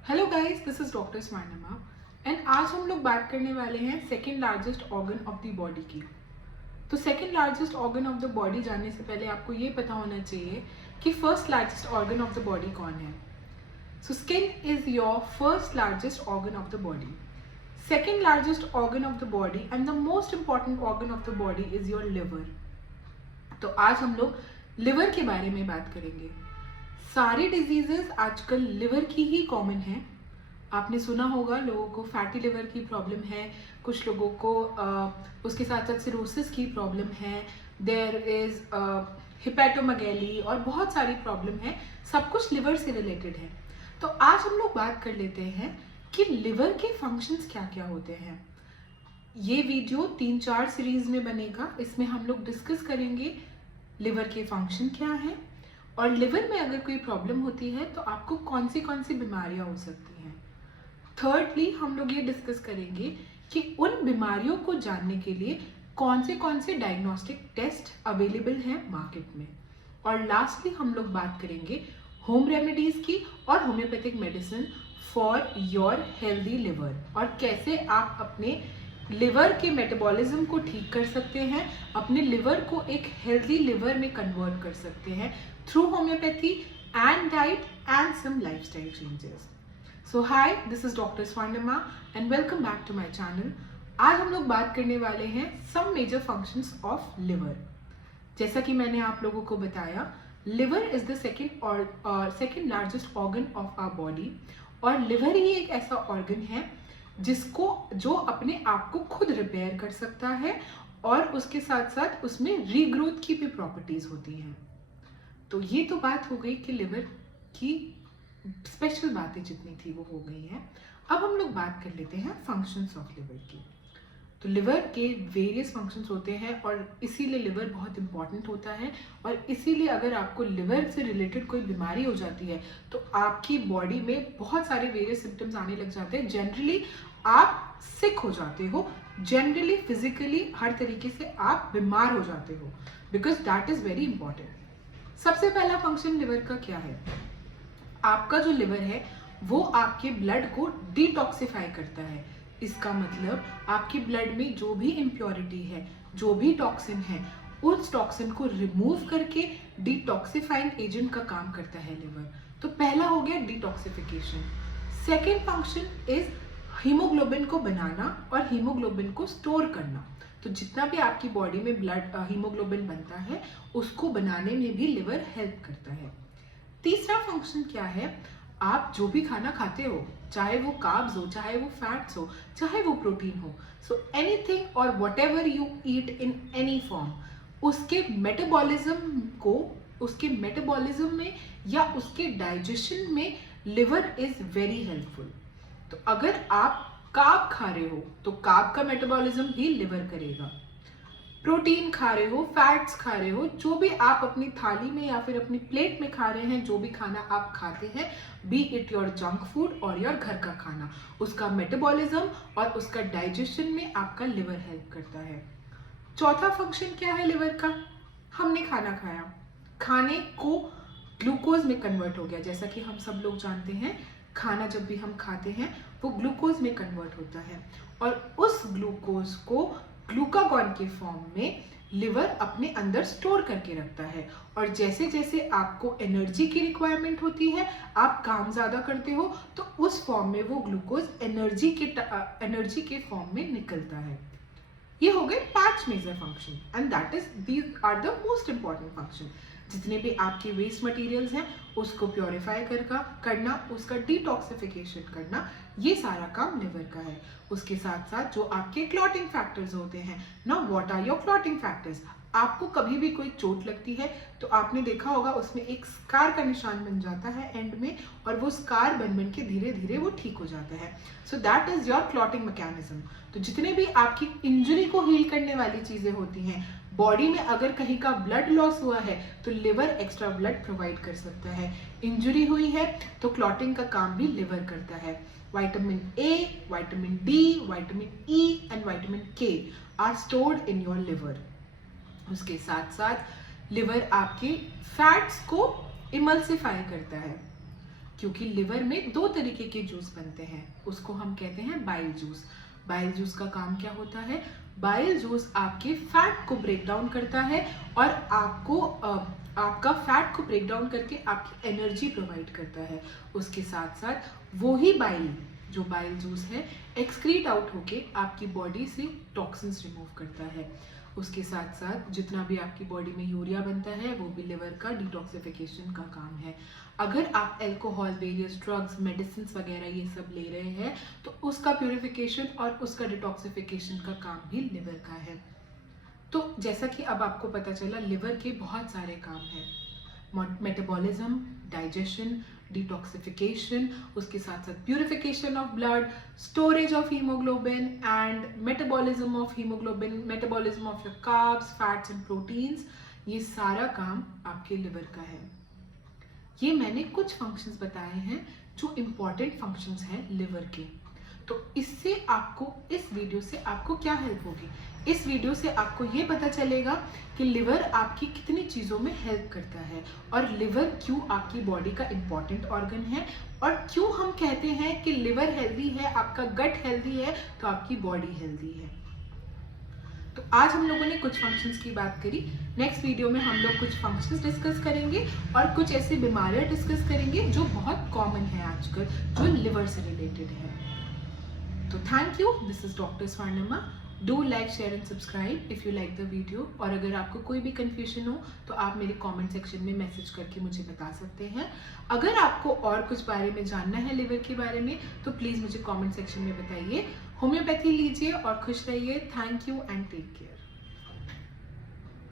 Hello guys, this is doctor Swarnima and आज हम लोग बात करने वाले हैं second largest organ of the body की। तो second largest organ of the body जानने से पहले आपको ये पता होना चाहिए कि first largest organ of the body कौन है। So skin is your first largest organ of the body. Second largest organ of the body and the most important organ of the body is your liver. तो आज हम लोग liver के बारे में बात करेंगे। सारी डिजीजेस आजकल लिवर की ही कॉमन है। आपने सुना होगा लोगों को फैटी लिवर की प्रॉब्लम है, कुछ लोगों को उसके साथ साथ सिरोसिस की प्रॉब्लम है, देयर इज हिपैटोमेगैली और बहुत सारी प्रॉब्लम है। सब कुछ लिवर से रिलेटेड है। तो आज हम लोग बात कर लेते हैं कि लिवर के फंक्शंस क्या क्या होते हैं। ये वीडियो 3-4 सीरीज में बनेगा। इसमें हम लोग डिस्कस करेंगे लिवर के फंक्शन क्या है और लिवर में अगर कोई प्रॉब्लम होती है तो आपको कौन सी बीमारियां हो सकती हैं। थर्डली हम लोग ये डिस्कस करेंगे कि उन बीमारियों को जानने के लिए कौन से डायग्नोस्टिक टेस्ट अवेलेबल हैं मार्केट में। और लास्टली हम लोग बात करेंगे होम रेमेडीज की और homeopathic medicine for your healthy liver और कैसे आप अपने लिवर के मेटाबॉलिज्म को ठीक कर सकते हैं, अपने लिवर को एक हेल्दी लिवर में कन्वर्ट कर सकते हैं through homeopathy and diet and some lifestyle changes. So hi, this is doctor Swarnima and welcome back to my channel. आज हम लोग बात करने वाले हैं some major functions of liver. जैसा कि मैंने आप लोगों को बताया, liver is the second largest organ of our body और लिवर ही एक ऐसा ऑर्गन है जो अपने आप को खुद रिपेयर कर सकता है और उसके साथ साथ उसमें रीग्रोथ की भी प्रॉपर्टीज होती हैं। तो ये तो बात हो गई कि लिवर की स्पेशल बातें जितनी थी वो हो गई हैं। अब हम लोग बात कर लेते हैं फंक्शंस ऑफ लिवर की। तो लिवर के वेरियस फंक्शंस होते हैं और इसीलिए लिवर बहुत इंपॉर्टेंट होता है और इसीलिए अगर आपको लिवर से रिलेटेड कोई बीमारी हो जाती है तो आपकी बॉडी में बहुत सारे वेरियस सिम्टम्स आने लग जाते हैं। जनरली आप सिक हो जाते हो, जनरली फिजिकली हर तरीके से आप बीमार हो जाते हो, because that is very important. सबसे पहला फंक्शन लिवर का क्या है? आपका जो लिवर है वो आपके ब्लड को डिटॉक्सिफाई करता है। इसका मतलब आपके ब्लड में जो भी इम्प्योरिटी है, जो भी टॉक्सिन है, उस टॉक्सिन को रिमूव करके डिटॉक्सिफाइंग एजेंट का काम करता है लिवर। तो पहला हो गया detoxification. Second function is haemoglobin को बनाना और हीमोग्लोबिन को स्टोर करना। तो जितना भी आपकी बॉडी में ब्लड हीमोग्लोबिन बनता है उसको बनाने में भी लिवर हेल्प करता है। तीसरा फंक्शन क्या है? आप जो भी खाना खाते हो, चाहे वो कार्ब्स हो, चाहे वो फैट्स हो, चाहे वो प्रोटीन हो, सो एनीथिंग और whatever you eat in any form, उसके मेटाबॉलिज्म में या उसके डाइजेशन में लिवर इज वेरी हेल्पफुल। तो अगर आप कार्ब खा रहे हो तो कार्ब का मेटाबॉलिज्म भी लिवर करेगा। प्रोटीन खा रहे हो, फैट्स खा रहे हो, जो भी आप अपनी थाली में या फिर अपनी प्लेट में खा रहे हैं, जो भी खाना आप खाते हैं, B it your junk food और योर घर का खाना, उसका मेटाबॉलिज्म और उसका डाइजेशन में आपका लिवर हेल्प करता है। चौथा फंक्शन क्या है लिवर का? हमने खाना खाया, खाने को ग्लूकोज में कन्वर्ट हो गया। जैसा कि हम सब लोग जानते हैं, खाना जब भी हम खाते हैं वो ग्लूकोज में कन्वर्ट होता है और उस ग्लूकोज को ग्लूकागॉन के फॉर्म में लिवर अपने अंदर स्टोर करके रखता है। और जैसे जैसे आपको एनर्जी की रिक्वायरमेंट होती है, आप काम ज्यादा करते हो, तो उस फॉर्म में वो ग्लूकोज एनर्जी के फॉर्म में निकलता है। ये हो गए 5 major function and these are the most important function. जितने भी आपके वेस्ट मटेरियल्स हैं उसको प्योरीफाई करना, उसका डिटॉक्सिफिकेशन करना, ये सारा काम लिवर का है। उसके साथ साथ जो आपके क्लॉटिंग फैक्टर्स होते हैं ना, what are your clotting factors? आपको कभी भी कोई चोट लगती है तो आपने देखा होगा उसमें एक स्कार का निशान बन जाता है एंड में, और वो स्कार बन के धीरे धीरे वो ठीक हो जाता है। So that is your clotting mechanism. तो जितने भी आपकी इंजरी को हील करने वाली चीजें होती हैं, बॉडी में अगर कहीं का ब्लड लॉस हुआ है तो लिवर एक्स्ट्रा ब्लड प्रोवाइड कर सकता है। इंजरी हुई है तो क्लॉटिंग का काम भी लिवर करता है। Vitamin A, vitamin D, vitamin E and vitamin K are stored in your liver. उसके साथ साथ लिवर आपके फैट्स को इमल्सिफाई करता है। क्योंकि लिवर में 2 तरीके के जूस बनते हैं, उसको हम कहते हैं बाइल जूस। बाइल जूस का काम क्या होता है? बाइल जूस आपके फैट को ब्रेक डाउन करता है और आपको आपका फैट को ब्रेक डाउन करके आपकी एनर्जी प्रोवाइड करता है। उसके साथ साथ वो ही बाइल, जो बाइल जूस है, एक्सक्रीट आउट होके आपकी बॉडी से टॉक्सिन्स रिमूव करता है। उसके साथ साथ जितना भी आपकी बॉडी में यूरिया बनता है वो भी लिवर का डिटॉक्सिफिकेशन का काम है। अगर आप अल्कोहल, वेरियस ड्रग्स, मेडिसिन वगैरह ये सब ले रहे हैं तो उसका प्यूरिफिकेशन और उसका डिटॉक्सिफिकेशन का काम भी लिवर का है। तो जैसा कि अब आपको पता चला, लिवर के बहुत सारे काम हैं, मेटाबॉलिज्म, डाइजेशन, डिटॉक्सिफिकेशन, उसके साथ साथ purification of blood, storage of haemoglobin and metabolism of haemoglobin, metabolism of your carbs, fats and proteins. ये सारा काम आपके लिवर का है। ये मैंने कुछ फंक्शंस बताए हैं जो इम्पॉर्टेंट फंक्शंस हैं लिवर के। तो इससे आपको, इस वीडियो से आपको क्या हेल्प होगी? इस वीडियो से आपको ये पता चलेगा कि लिवर आपकी कितनी चीज़ों में हेल्प करता है और लिवर क्यों आपकी बॉडी का इम्पॉर्टेंट ऑर्गन है और क्यों हम कहते हैं कि लिवर हेल्दी है, आपका गट हेल्दी है तो आपकी बॉडी हेल्दी है। तो आज हम लोगों ने कुछ फंक्शंस की बात करी। नेक्स्ट वीडियो में हम लोग कुछ फंक्शंस डिस्कस करेंगे और कुछ ऐसी बीमारियां डिस्कस करेंगे जो बहुत कॉमन है आजकल, जो लिवर से रिलेटेड है। तो thank you, this is doctor Swarnima. Do like, share and subscribe if you like the video. और अगर आपको कोई भी कंफ्यूजन हो तो आप मेरे कमेंट सेक्शन में मैसेज करके मुझे बता सकते हैं। अगर आपको और कुछ बारे में जानना है लिवर के बारे में तो प्लीज़ मुझे कमेंट सेक्शन में बताइए। होम्योपैथी लीजिए और खुश रहिए। Thank you and take care.